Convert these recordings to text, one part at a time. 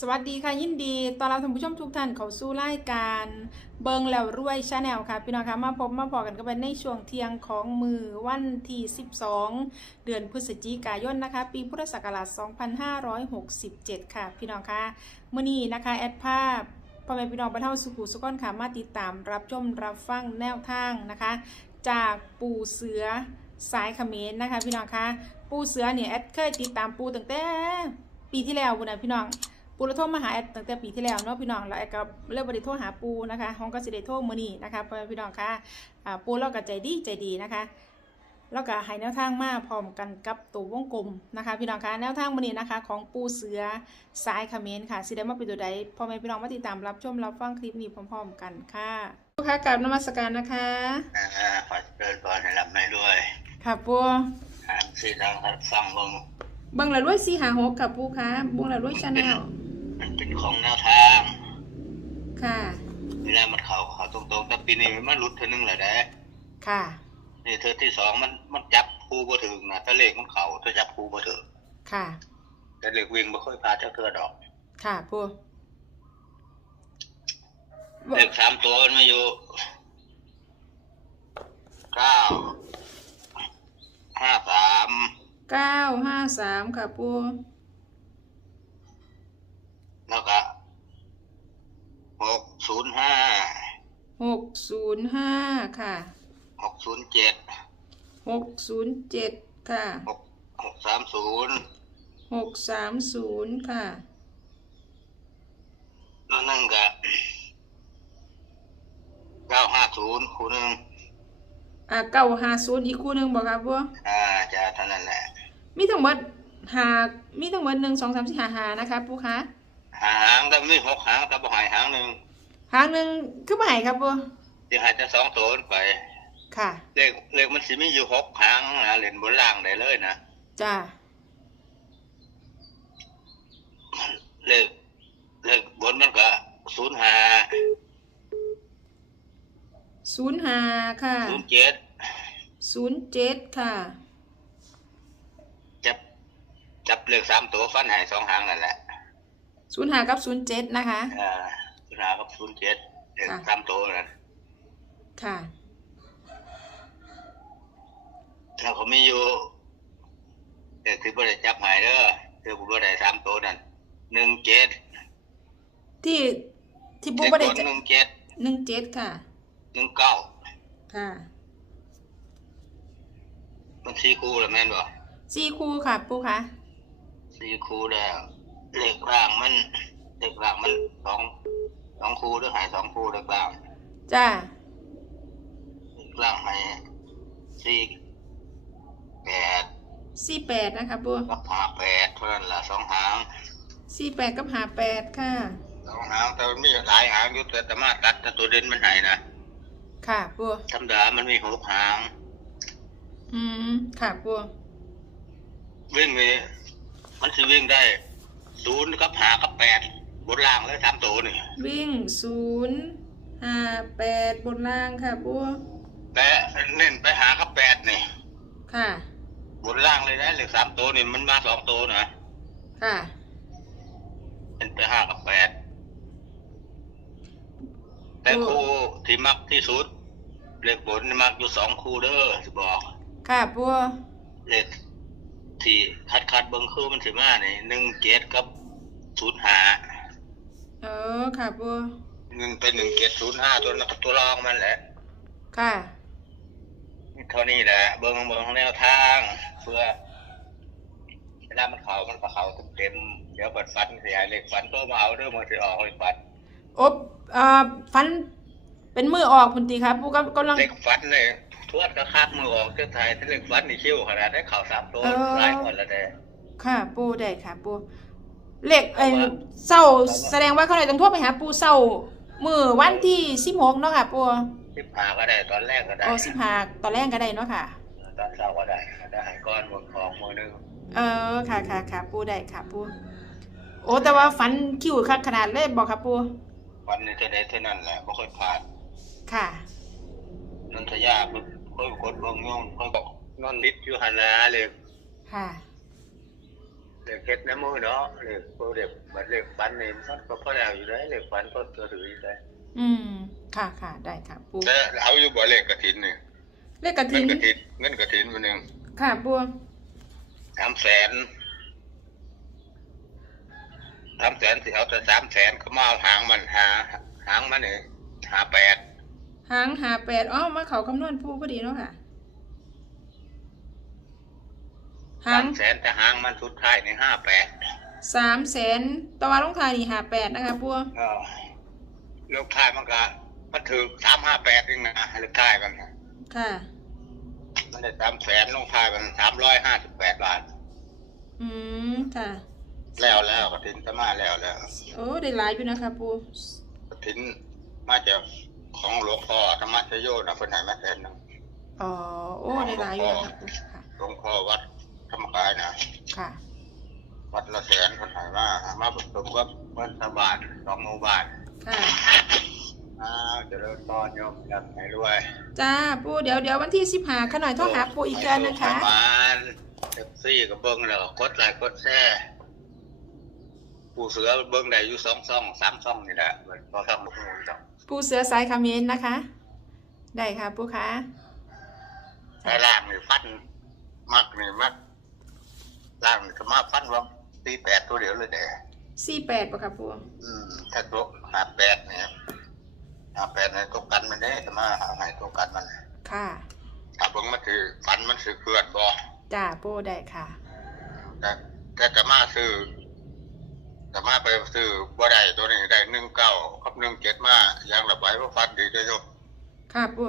สวัสดีค่ะยินดีตอนรับท่านผู้ชมทุกท่านเข้าสู่รายการเบิงแล้วรวยชาแนลค่ะพี่น้องคะมาพบมาพอกันกันไปในช่วงเที่ยงของมือวันที่ 12 เดือนพฤศจิกายนนะคะ ปีพุทธศักราช 2567 ค่ะ พี่น้องคะมื้อนี้นะคะแอดภาพพ่อแม่พี่น้องบรรเทาสุขุสุขอนค่ะมาติดตามรับชมรับฟังแนวทางนะคะ จากปูเสือสายเขมรนะคะ พี่น้องคะปูเสือเนี่ยแอดเคยติดตามปูตั้งแต่ปีที่แล้วบุญนะพี่น้อง ปูเราโทรมาหาแอดตั้งแต่ปีที่แล้วเนาะพี่น้องแล้วแอดก็เริ่มบริโทรหาปูนะคะห้องก็สิได้โทรมื้อนี้นะคะพ่อแม่พี่น้องค่ะอ่าปูเราก็ใจดีใจดีนะคะแล้วก็ให้แนวทางมาพร้อมกันกับตัววงกลมนะคะ พี่น้องคะแนวทางมื้อนี้นะคะ ของปูเสือสายเขมรค่ะสิได้มาเป็นตัวใดพ่อแม่พี่น้องมาติดตามรับชมรับฟังคลิปนี้พร้อม ๆ กันค่ะปูค่ะกราบนมัสการนะคะอ่าขอเดินก่อนให้รับไม่ด้วย ค่ะปูอ่านสีดังครับฟังเบงเบิ่งและรวย4 5 6ค่ะปูค่ะเบิ่งและรวยชาแนล มันเป็นของแนวทาง ค่ะ เวลามันเข่าเข่าตรงๆ แต่ปีนี้มันหลุดเท่านึงแหละได้ค่ะ นี่เธอที่สองมันมันจับครูบ่ถึงนะถ้าเลขมันเข่าถ้าจับครูบ่ถึงค่ะ แต่เลขวิ่งบ่ค่อยพาเท่าเธอดอก ค่ะปูเลขสามตัวมันมาอยู่เก้าห้าสามเก้าห้าสามค่ะปู แล้วก็หก ศูนย์ห้าหกศูนย์ห้าค่ะหกศูนย์เจ็ดหกศูนย์เจ็ดค่ะหกหกสามศูนย์หกสามศูนย์ค่ะแล้วนั่นก็เก้าห้าศูนย์คูหนึ่งอ่าเก้าห้าศูนย์อีกคู่หนึ่งบอกครับปูอ่าจะเท่านั้นแหละมีทั้งหมดหามีทั้งหมดหนึ่งสองสามสี่หาหานะคะปูคะหางแต่ไม่หกหางแต่บ่หายหางหนึ่ง หางหนึ่งคือบ่ใหายครับปูที่หายจะสองตัวไป ค่ะ เลขเลขมันสิมีอยู่หกหางนะเล่นบนล่างได้เลยนะจ้าเลขเลขบนมันก็ศูนย์ห้าศูนย์หาค่ะศูนย์เจ็ดศูนย์เจ็ดค่ะ จับจับเลขสามตัวฟันใหายสองหางนั่นแหละศูนย์หากับศูนย์เจ็ดนะคะ อ่าศูนย์ ห้ากับศูนย์เจ็ดเลขค่ะสามตัวนั่นค่ะแล้วเขามีอยู่เลขที่บ่ได้จับใหายเด้อคือบ่ได้สามตัวนั่นหนึ่งเจ็ดที่ที่ปูเลขประบเด็นหนึ่งเจ็ดหนึ่งเจ็ดค่ะหนึ่งเก้าค่ะมันสี่คู่แล้วแม่นบ่สี่คู่ค่ะปูคะสี่คู่แล้วเลขร่างมันเลขร่างมันสอง สองคู่หรือหายสองคู่เลขร่างจ้าเลขร่างให้สี่แปดสี่แปดนะคะปูกับห้าแปดเท่านั้นละสองหางสี่แปดกับหาแปดค่ะ สองหางแต่มันมีหลายหางอยู่แต่แต่มาตัดแต่ตัวเด่นมันใหายนะค่ะปูธรรมดามันมีหกหาง อืมค่ะปูวิ่งไปมันสิวิ่งได้ศูนย์กับหากับแปด บนล่างเลยสามตัวนี่วิ่งศูนย์ห้าแปดบนล่างค่ะปูแต่เน้นไปหากับแปดนี่ ค่ะ บนล่างเลยนะเลขสามตัวนี่มันมาสองตัวนะค่ะ เป็นไปห้ากับแปดแต่ครูที่มักที่สุดเลขบนนี่มักอยู่สองคู่เด้อสิบอก ค่ะปูเลขที่คัดคัดๆเบิ้งคือมันสิมานี่หนึ่งเกตกับศูนย์ห้า เออค่ะปูหนึ่งเป็นหนึ่งเกตศูนย์ห้าตัวนั้นก็ตัวรองมันแหละค่ะนี่เท่านี้แหละเบิ้งเบิ้งแนวทาง เพื่อเวลามันเขามันก็เขาเต็มๆเดี๋ยวเปิดฟันขยายเลขฟันตัวมาเอาเรื่องมันจะออกเลขฟันอบอ่าฟันเป็นมือออกพุนตีครับปูกำกำลังเลขฟันเลยทวดก็คาดมือออกเจ้าไทยถ้าเลขฟันนี่คิ้วขนาดได้เข่าสามตัวเออหลายคนแล้วแต่ค่ะปูได้ค่ะปู เลขไอ้เศร้าแสดงว่าเขาเลยต้องโทรไปหาปูเศร้ามือวันที่สิบหกเนาะค่ะปูสิบหาก็ได้ตอนแรกก็ได้โอ้สิบห้าตอนแรกก็ได้เนาะค่ะ ตอนเช้าก็ได้ได้หายก้อนหมดของมือหนึงเออค่ะค่ะค่ะปูได้ค่ะปูโอ้แต่ว่าฟันคิ้วคักขนาดเลยบอกค่ะปูวันนี้จะได้เท่านั้นแหละไม่ค่อยผ่านค่ะนันทยาค่อยกดเบงย่องค่อยบอกนอนนิดอยู่หันนาเลยค่ะ เลขเฮ็ดในมือเนาะเลขโปรเด็กบัดเลขฟันนี่มันก็พอแล้วอยู่ได้เลขฟันก็ตัวถืออยู่ได้อืม ค่ะค่ะได้ค่ะปูแต่เอาอยู่บ่เลขกระถินนี่เลขกระเงิถินนกระถินเงินกระถินมันหนึงค่ะปูสามแสนสามแสนสิเอาแต่สามแสนก็มาเอาหางมันหา หางมันนี่หาแปดหางหาแปดอ๋อมาเขาคำนวณปูพอดีเนาะค่ะ หาสางมแสนแต่หางมันสุดท้ายในห้าแปดสามแสนตะวันลงทายนี่หาแปดนะคะปูก็ลูกท้ายมันก็มันถือสามห้าแปดเองนะลูกท้ายมันน่ะค่ะ มันได้สามแสนลงท้ายมันสามร้อยห้าสิบแปดบาท อืมค่ะ แล้วแล้วกระถินจะมาแล้วแล้วโอ้ได้หลายอยู่นะคะปูกระถินมาจากของหลวงพ่อธรรมชโยนะเพิ่นให้มาแสนหนึงอ๋อโอ้ได้หลายอยู่นะคะปูค่ะหลวงพ่อวัด ธรรมกายนะค่ะ วัดละแสนคนไหนมามาผสมกับเงินสบาทสองหมู่บ้านค่ะ อ้าวเจริญพรโยมรับให้รวยจ้าปูเดี๋ยวเดี๋ยววันที่สิบหาขหน่อยโทรหาปูอีกกันนะคะ ประมาณเอฟซี่กับเบิ้งแล้วก็กดไลค์กดแชร์ผู้เสือเบิ้งได้อยู่สองซ่องสามซ่องนี่แหละมันก็ทำบุกมูลจ้ะปูเสือสายคาเขมนนะคะ ได้ค่ะปูคะ ใช้ล่างนี่ฟันมักนี่มัก ล่างนี่ก็มาฟันว่าตีแปดตัวเดียวเลยเด้สี่แปดปะค่ะปูอืมถ้าตัวหาแปดเนี่ยหาแปดเนี่ยตัวกันมันได้แต่มาหาไหนตัวกันมันค่ะถ้าเบิ่งมันถือฟันมันถือเกลือนบ่จ้าปูได้ค่ะ แต่แต่จะมาซื้อจะมาไปซื้อบ่ได้ตัวนี้ได้หนึ่งเก้ากับหนึ่งเจ็ดมาอย่างละใบว่าฟันดีจะยกค่ะปู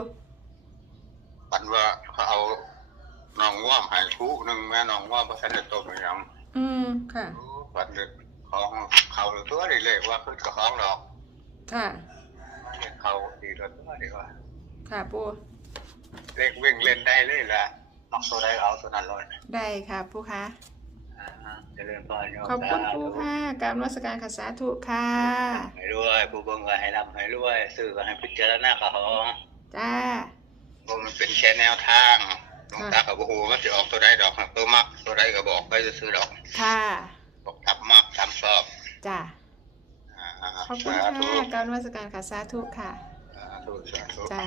ฟันว่าเขาเอาน้องว่ามใหายคู่หนึ่งแม่น้องว่ามพระสันได้ต้มอย่างอืมค่ะฟันเด็กของเขาตัวนี้เลยว่าคือกับของดอกค่ะเรียกเขาดีแล้วตัวดีกว่า ค่ะปูเล็กวิ่งเล่นได้เลยแหละมักตัวใดเอาตัวนั้นเลยได้ค่ะปูคะอ่าเจริญพรโยมขอบคุณปูค่ะกรารวัสการขัสาธุค่ะ ให้รวยผู้เบิ่งก็ให้ร่ำให้รวยซื้อก็ให้พิจารณาเขาของจ้าว่ามันเป็นแค่แนวทาง หลวงตากับโอ้โหมันจะออกตัวใดดอกตัวมักตัวใดก็บอกไปซื้อดอกค่ะบอกทำมักทำชอบจ้าอ่าขอบคุณสาธุค่ะกรารวัสการขัสาธุค่ะสาธุสาธุจ้า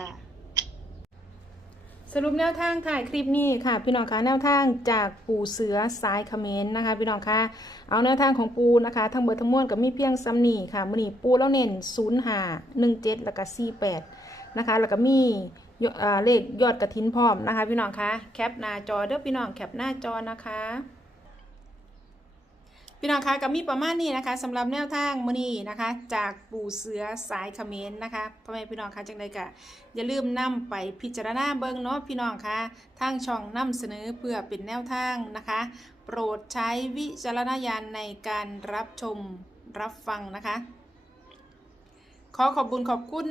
สรุปแนวทางถ่ายคลิปนี้ค่ะ พี่น้องคะแนวทางจากปูเสือสายเขมรนะคะ พี่น้องคะเอาแนวทางของปูนะคะ ทั้งเบอร์ทั้งมวลกับมีเพียงซัมนี่ค่ะมือนี้ปูแล้วเน้น0 5 1 7แล้วก็48นะคะ แล้วก็มียอดอ่า เลขยอดกระถินพร้อมนะคะ พี่น้องคะแคปหน้าจอเด้อพี่น้องแคปหน้าจอนะคะ พี่น้องคะกับมีประมาณนี้นะคะสำหรับแนวทางมื้อนี้นะคะ จากปู่เสือสายเขมรนะคะพ่อแม่พี่น้องคะจังใดกะอย่าลืมนำไปพิจารณาเบิ่งเนาะพี่น้องคะทางช่องนำเสนอเพื่อเป็นแนวทางนะคะ โปรดใช้วิจารณญาณในการรับชมรับฟังนะคะ ขอขอบคุญขอบคุณ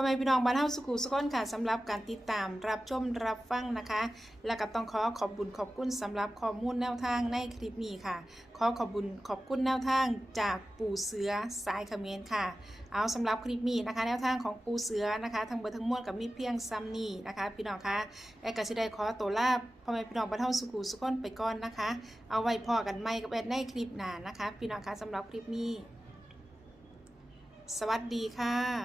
อแม่พี่น้องบ้านเฮาสุขุสุขนค่ะสำหรับการติดตามรับชมรับฟังนะคะ และก็ต้องขอขอบคุญขอบคุณสำหรับข้อมูลแนวทางในคลิปนี้ค่ะ ขอขอบคุญขอบคุณแนวทางจากปู่เสือสายเขมรค่ะ เอาสำหรับคลิปนี้นะคะ แนวทางของปูเสือนะคะทั้งเบอร์ทั้งมวลกับมีเพียงซ้ำนี่นะคะ พี่น้องคะแอดกสิได้ขอตัวลาพ่อแม่พี่น้องบ้านเฮาสุขุสุขนไปก่อนนะคะ เอาไว้พอกันใหม่กับแอดในคลิปหน้านะคะ พี่น้องคะสำหรับคลิปนี้ สวัสดีค่ะ